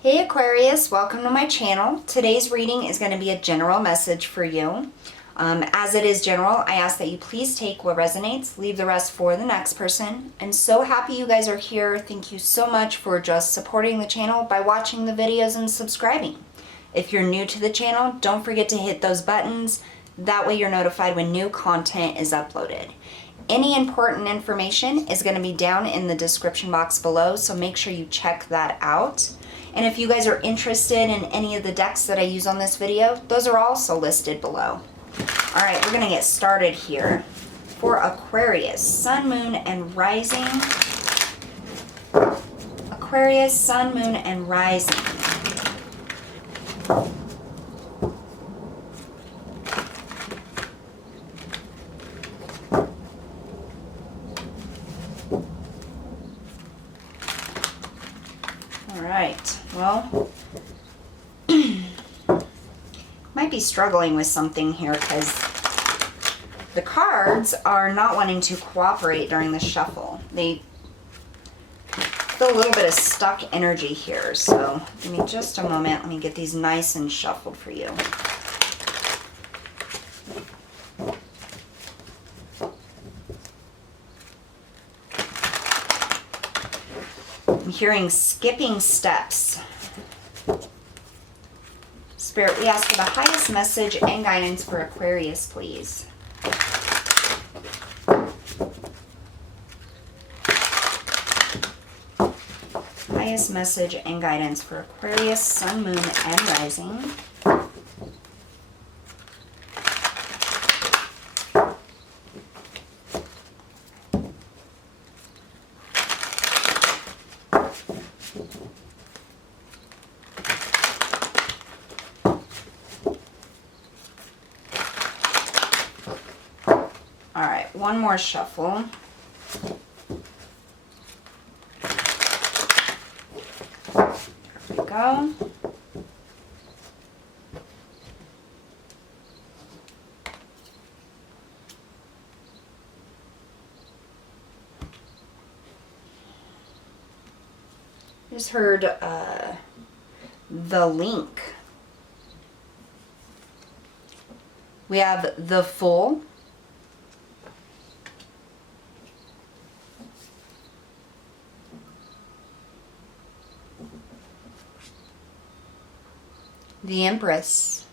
Hey Aquarius, welcome to my channel. Today's reading is going to be a general message for you. As it is general, I ask that you please take what resonates, leave the rest for the next person. I'm so happy you guys are here. Thank you so much for just supporting the channel by watching the videos and subscribing. If you're new to the channel, don't forget to hit those buttons. That way you're notified when new content is uploaded. Any important information is going to be down in the description box below, so make sure you check that out. And if you guys are interested in any of the decks that I use on this video, those are also listed below. All right, we're going to get started here. For Aquarius, Sun, Moon, and Rising. Aquarius, Sun, Moon, and Rising. All right, well, might be struggling with something here because the cards are not wanting to cooperate during the shuffle. They feel a little bit of stuck energy here, so give me just a moment. Let me get these nice and shuffled for you. I'm hearing skipping steps. Spirit, we ask for the highest message and guidance for Aquarius, please. Highest message and guidance for Aquarius, Sun, Moon, and Rising. All right, one more shuffle. There we go. Just heard the link. We have the Fool. The Empress.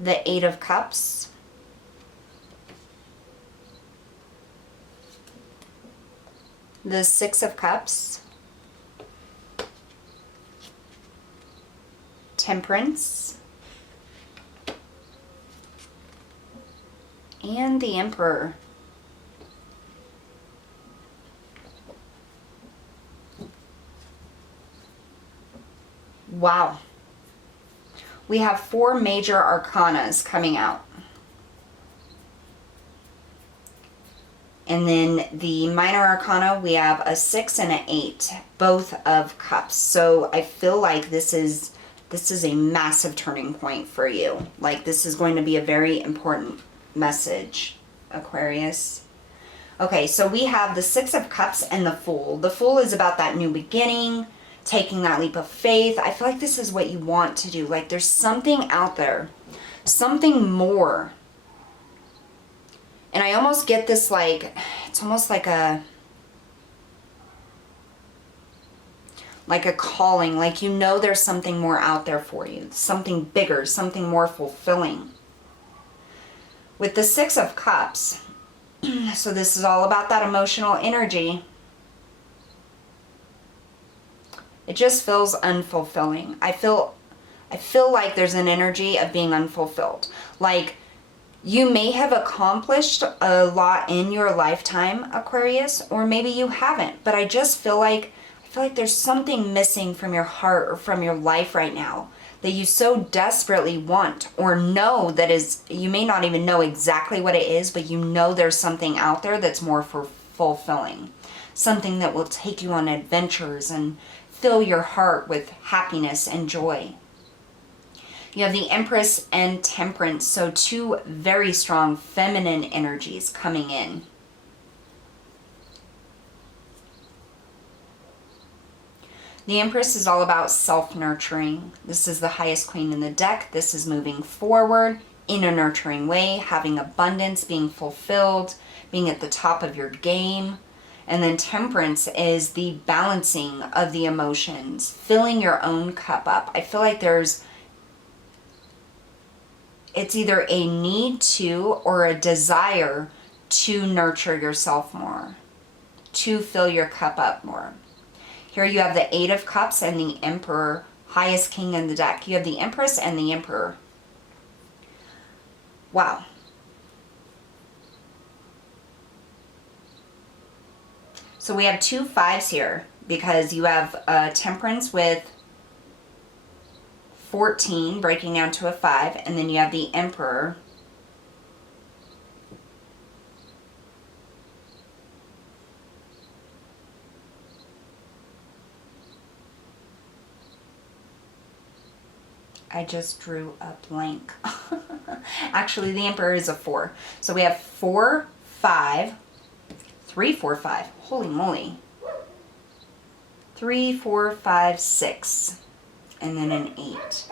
The Eight of Cups. The Six of Cups. Temperance. And the Emperor. Wow. We have four major arcanas coming out. And then the minor arcana, we have a 6 and an 8, both of cups. So I feel like this is a massive turning point for you. Like this is going to be a very important message, Aquarius. Okay, so we have the 6 of Cups and the Fool. The Fool is about that new beginning, taking that leap of faith. I feel like this is what you want to do. Like there's something out there, something more. And I almost get this like, it's almost like a calling, like you know there's something more out there for you, something bigger, something more fulfilling. With the 6 of Cups, so this is all about that emotional energy. It just feels unfulfilling. I feel like there's an energy of being unfulfilled. Like you may have accomplished a lot in your lifetime, Aquarius, or maybe you haven't, but I just feel like there's something missing from your heart or from your life right now that you so desperately want or know that is, you may not even know exactly what it is, but you know there's something out there that's more fulfilling. Something that will take you on adventures and fill your heart with happiness and joy. You have the Empress and Temperance, so two very strong feminine energies coming in. The Empress is all about self-nurturing. This is the highest queen in the deck. This is moving forward in a nurturing way, having abundance, being fulfilled, being at the top of your game. And then Temperance is the balancing of the emotions, filling your own cup up. I feel like it's either a need to or a desire to nurture yourself more, to fill your cup up more. Here you have the Eight of Cups and the Emperor, highest king in the deck. You have the Empress and the Emperor. Wow. So we have 2 5s here because you have Temperance with 14 breaking down to a 5, and then you have the Emperor I just drew a blank. Actually, the Emperor is a 4. So we have 4, 5, 3, 4, 5. Holy moly. 3, 4, 5, 6. And then an 8.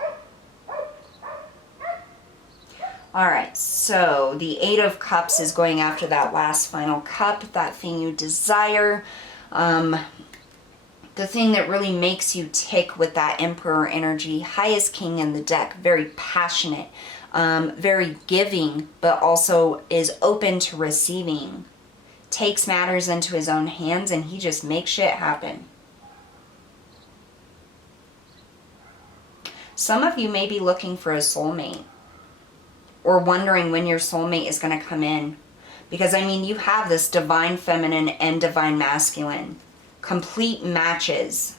Alright, so the 8 of Cups is going after that last final cup, that thing you desire. The thing that really makes you tick with that Emperor energy. Highest king in the deck, very passionate, very giving, but also is open to receiving. Takes matters into his own hands and he just makes shit happen. Some of you may be looking for a soulmate or wondering when your soulmate is going to come in. Because, I mean, you have this divine feminine and divine masculine. Complete matches.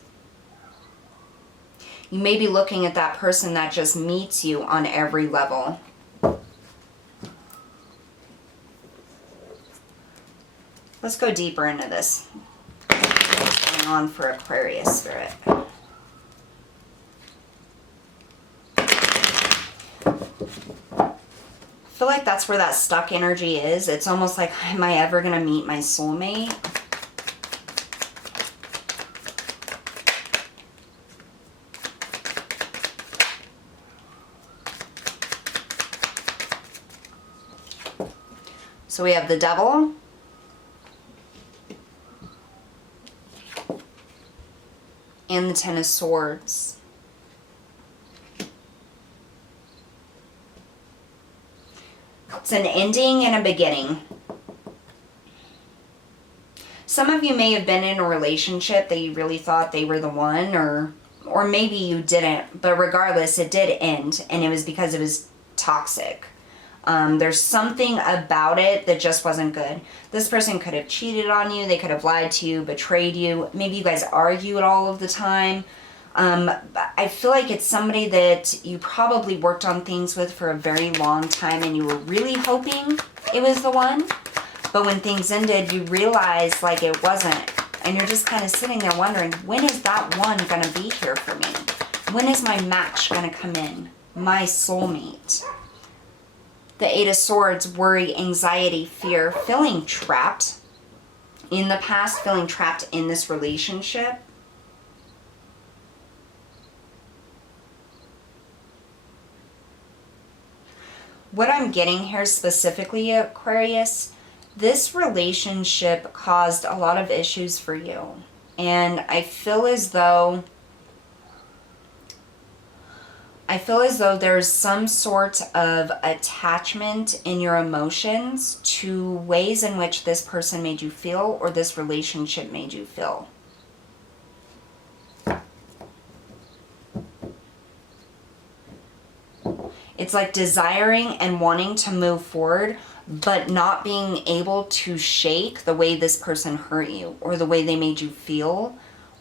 You may be looking at that person that just meets you on every level. Let's go deeper into this. What's going on for Aquarius spirit? I feel like that's where that stuck energy is. It's almost like, am I ever going to meet my soulmate? So we have the Devil. And the Ten of Swords. It's an ending and a beginning. Some of you may have been in a relationship that you really thought they were the one, or maybe you didn't, but regardless, it did end, and it was because it was toxic. There's something about it that just wasn't good. This person could have cheated on you, they could have lied to you, betrayed you, maybe you guys argue all of the time. I feel like it's somebody that you probably worked on things with for a very long time and you were really hoping it was the one. But when things ended, you realized like it wasn't. And you're just kind of sitting there wondering, when is that one going to be here for me? When is my match going to come in? My soulmate. The Eight of Swords, worry, anxiety, fear, feeling trapped in the past, feeling trapped in this relationship. What I'm getting here specifically, Aquarius, this relationship caused a lot of issues for you. And I feel as though there's some sort of attachment in your emotions to ways in which this person made you feel or this relationship made you feel. It's like desiring and wanting to move forward, but not being able to shake the way this person hurt you or the way they made you feel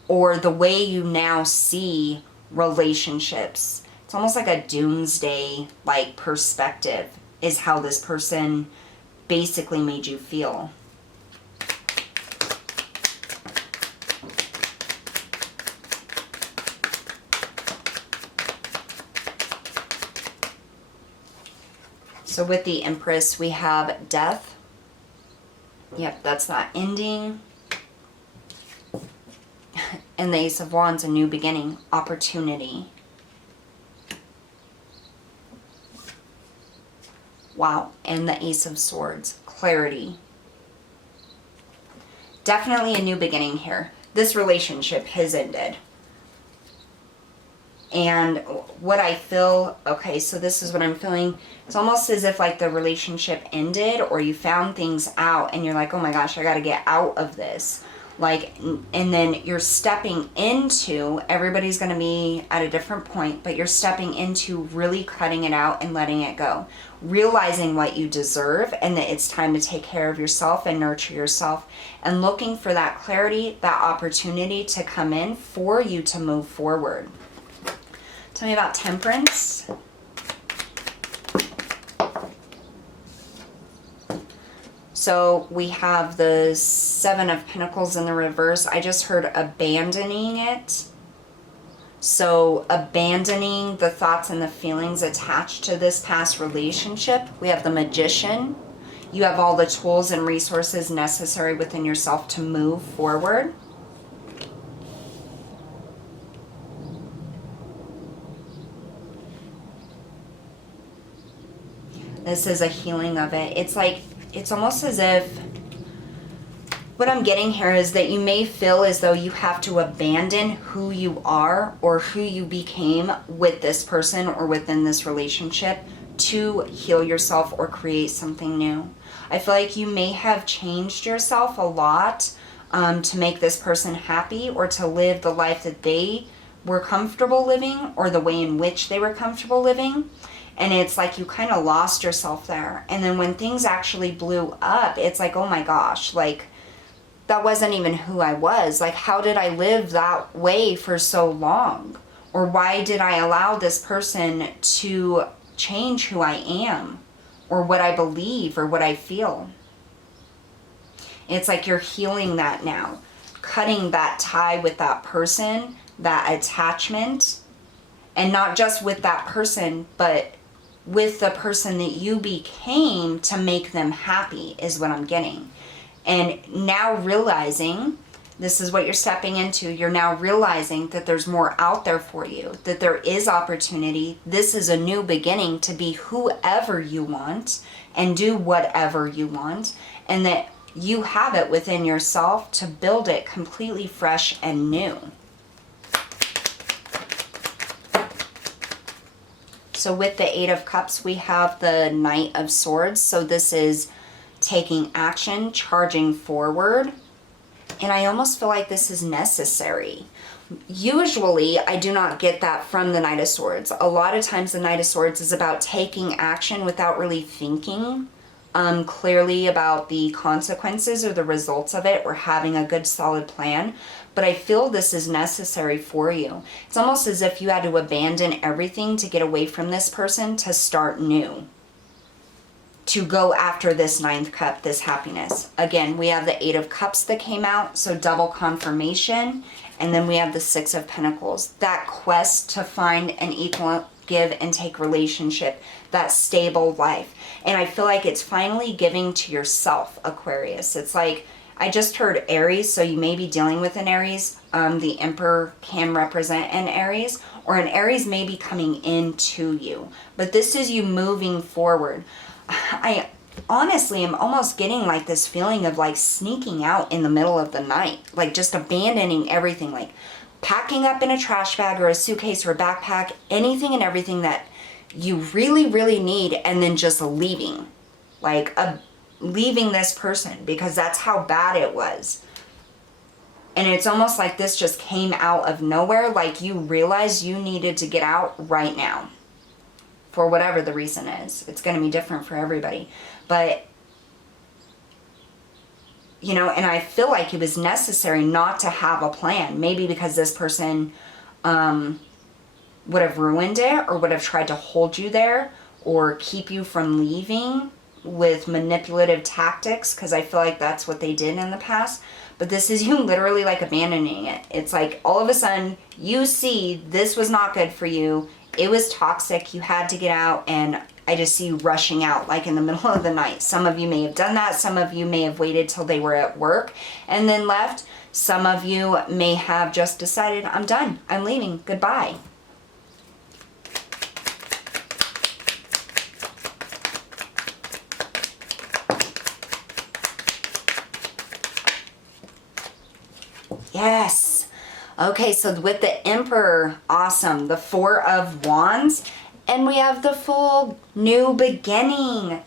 or the way you now see relationships. It's almost like a doomsday like perspective is how this person basically made you feel. So with the Empress, we have death. Yep, that's not ending. And the Ace of Wands, a new beginning, opportunity. Wow. And the Ace of Swords, clarity. Definitely a new beginning here. This relationship has ended. And what I feel, okay, so this is what I'm feeling. It's almost as if like the relationship ended, or you found things out and you're like, oh my gosh, I got to get out of this. Like, and then you're stepping into, everybody's going to be at a different point, but you're stepping into really cutting it out and letting it go. Realizing what you deserve and that it's time to take care of yourself and nurture yourself, and looking for that clarity, that opportunity to come in for you to move forward. Tell me about Temperance. So we have the Seven of Pentacles in the reverse. I just heard abandoning it. So abandoning the thoughts and the feelings attached to this past relationship. We have the Magician. You have all the tools and resources necessary within yourself to move forward. This is a healing of it. It's like, it's almost as if, what I'm getting here is that you may feel as though you have to abandon who you are or who you became with this person or within this relationship to heal yourself or create something new. I feel like you may have changed yourself a lot to make this person happy, or to live the life that they were comfortable living, or the way in which they were comfortable living. And it's like you kind of lost yourself there. And then when things actually blew up, it's like, oh my gosh, like that wasn't even who I was. Like, how did I live that way for so long? Or why did I allow this person to change who I am, or what I believe, or what I feel? It's like you're healing that now, cutting that tie with that person, that attachment, and not just with that person, but with the person that you became to make them happy, is what I'm getting. And now realizing, this is what you're stepping into, you're now realizing that there's more out there for you, that there is opportunity. This is a new beginning to be whoever you want and do whatever you want, and that you have it within yourself to build it completely fresh and new. So with the Eight of Cups, we have the Knight of Swords. So this is taking action, charging forward. And I almost feel like this is necessary. Usually, I do not get that from the Knight of Swords. A lot of times the Knight of Swords is about taking action without really thinking clearly about the consequences or the results of it, or having a good solid plan. But I feel this is necessary for you. It's almost as if you had to abandon everything to get away from this person to start new, to go after this ninth cup, this happiness. Again, we have the Eight of Cups that came out, so double confirmation. And then we have the Six of Pentacles, that quest to find an equal give and take relationship, that stable life. And I feel like it's finally giving to yourself, Aquarius. It's like, I just heard Aries, so you may be dealing with an Aries. The Emperor can represent an Aries, or an Aries may be coming into you. But this is you moving forward. I honestly am almost getting like this feeling of like sneaking out in the middle of the night, like just abandoning everything, like packing up in a trash bag or a suitcase or a backpack, anything and everything that you really, really need, and then just leaving, like leaving this person, because that's how bad it was. And it's almost like this just came out of nowhere, like you realized you needed to get out right now. For whatever the reason is. It's going to be different for everybody. But, you know, and I feel like it was necessary not to have a plan. Maybe because this person would have ruined it, or would have tried to hold you there, or keep you from leaving with manipulative tactics, because I feel like that's what they did in the past. But this is you literally like abandoning it. It's like all of a sudden you see this was not good for you. It was toxic. You had to get out, and I just see you rushing out like in the middle of the night. Some of you may have done that. Some of you may have waited till they were at work and then left. Some of you may have just decided, I'm done. I'm leaving. Goodbye. Yes. Okay, so with the Emperor, awesome. The Four of Wands. And we have the full new beginning,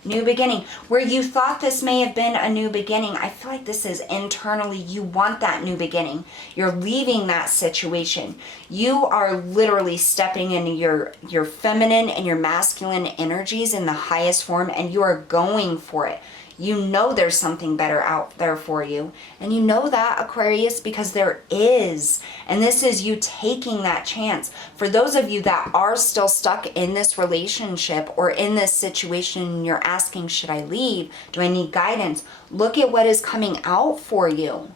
where you thought this may have been a new beginning. I feel like this is internally, you want that new beginning. You're leaving that situation. You are literally stepping into your feminine and your masculine energies in the highest form, and you are going for it. You know there's something better out there for you. And you know that, Aquarius, because there is. And this is you taking that chance. For those of you that are still stuck in this relationship or in this situation, and you're asking, should I leave? Do I need guidance? Look at what is coming out for you.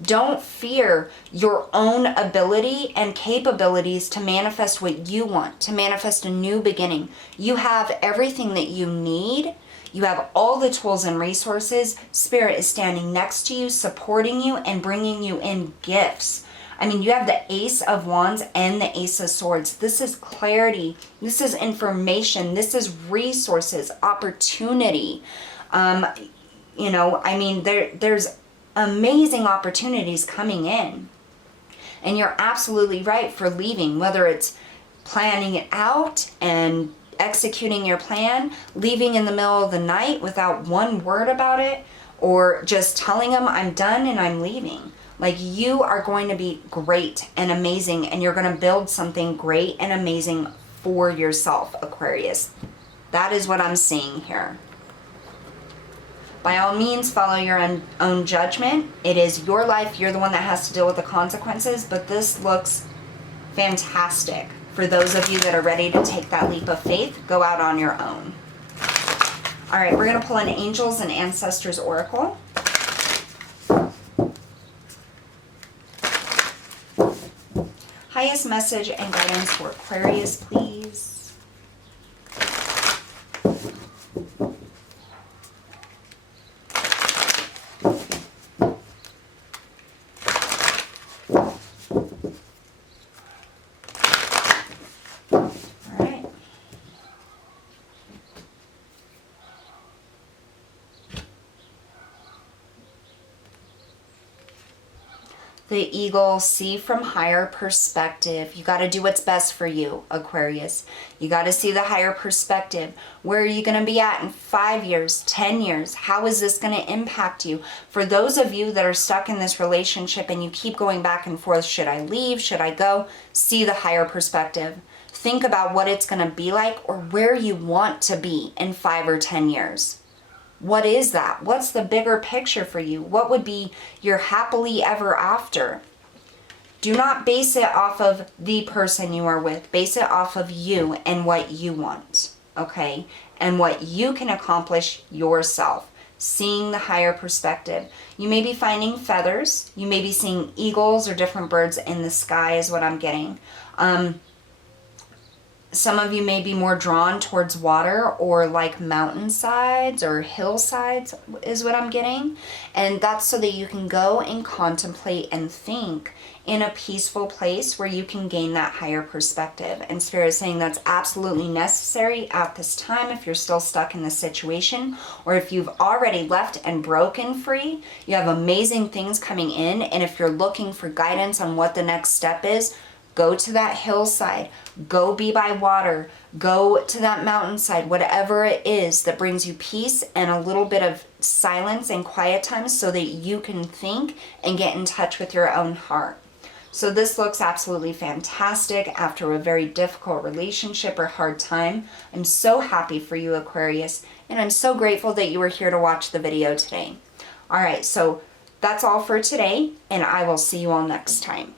Don't fear your own ability and capabilities to manifest what you want, to manifest a new beginning. You have everything that you need. You have all the tools and resources. Spirit is standing next to you, supporting you, and bringing you in gifts. I mean, you have the Ace of Wands and the Ace of Swords. This is clarity. This is information. This is resources, opportunity. You know, I mean, there's amazing opportunities coming in. And you're absolutely right for leaving, whether it's planning it out and executing your plan, leaving in the middle of the night without one word about it, or just telling them I'm done and I'm leaving. Like, you are going to be great and amazing, and you're going to build something great and amazing for yourself, Aquarius. That is what I'm seeing here. By all means, follow your own judgment. It is your life. You're the one that has to deal with the consequences, but this looks fantastic. For those of you that are ready to take that leap of faith, go out on your own. All right, we're going to pull an Angels and Ancestors Oracle. Highest message and guidance for Aquarius, please. The Eagle, see from higher perspective. You got to do what's best for you, Aquarius. You got to see the higher perspective. Where are you going to be at in 5 years, 10 years? How is this going to impact you? For those of you that are stuck in this relationship and you keep going back and forth, should I leave? Should I go? See the higher perspective. Think about what it's going to be like or where you want to be in 5 or 10 years. What is that? What's the bigger picture for you? What would be your happily ever after? Do not base it off of the person you are with. Base it off of you and what you want, okay? And what you can accomplish yourself. Seeing the higher perspective. You may be finding feathers. You may be seeing eagles or different birds in the sky is what I'm getting. Some of you may be more drawn towards water or like mountainsides or hillsides is what I'm getting. And that's so that you can go and contemplate and think in a peaceful place where you can gain that higher perspective. And Spirit is saying that's absolutely necessary at this time if you're still stuck in this situation, or if you've already left and broken free, you have amazing things coming in. And if you're looking for guidance on what the next step is, go to that hillside, go be by water, go to that mountainside, whatever it is that brings you peace and a little bit of silence and quiet time so that you can think and get in touch with your own heart. So this looks absolutely fantastic after a very difficult relationship or hard time. I'm so happy for you, Aquarius, and I'm so grateful that you were here to watch the video today. All right, so that's all for today, and I will see you all next time.